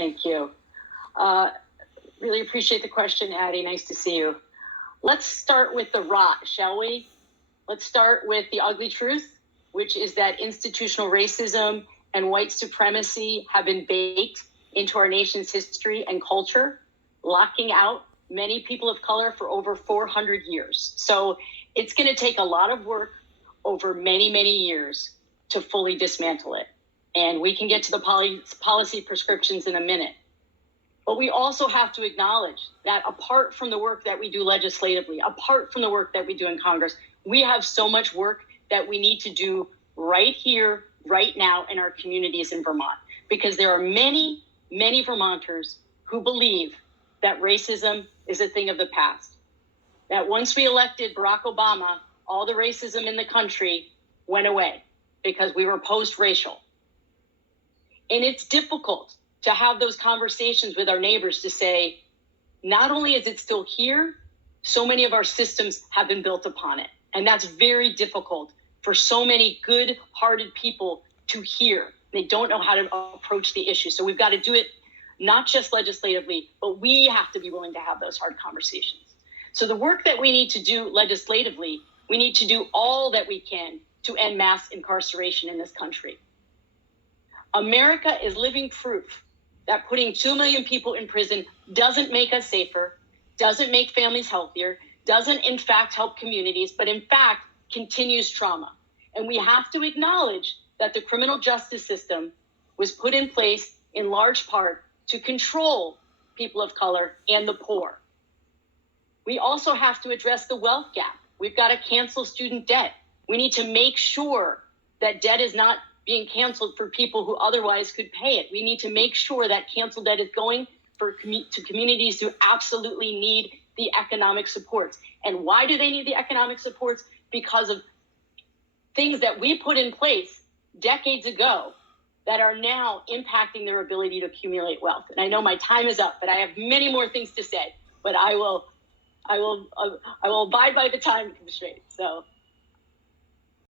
Thank you. Really appreciate the question, Addie. Nice to see you. Let's start with the rot, shall we? Let's start with the ugly truth, which is that institutional racism and white supremacy have been baked into our nation's history and culture, locking out many people of color for over 400 years. So it's going to take a lot of work over many, many years to fully dismantle it. And we can get to the policy prescriptions in a minute. But we also have to acknowledge that apart from the work that we do legislatively, apart from the work that we do in Congress, we have so much work that we need to do right here, right now in our communities in Vermont. Because there are many, many Vermonters who believe that racism is a thing of the past. That once we elected Barack Obama, all the racism in the country went away because we were post-racial. And it's difficult to have those conversations with our neighbors to say, not only is it still here, so many of our systems have been built upon it. And that's very difficult for so many good-hearted people to hear. They don't know how to approach the issue. So we've got to do it not just legislatively, but we have to be willing to have those hard conversations. So the work that we need to do legislatively, we need to do all that we can to end mass incarceration in this country. America is living proof that putting 2 million people in prison doesn't make us safer, doesn't make families healthier, doesn't in fact help communities, but in fact continues trauma. And we have to acknowledge that the criminal justice system was put in place in large part to control people of color and the poor. We also have to address the wealth gap. We've got to cancel student debt. We need to make sure that debt is not being canceled for people who otherwise could pay it. We need to make sure that canceled debt is going to communities who absolutely need the economic supports. And why do they need the economic supports? Because of things that we put in place decades ago that are now impacting their ability to accumulate wealth. And I know my time is up, but I have many more things to say, but I will abide by the time constraint. So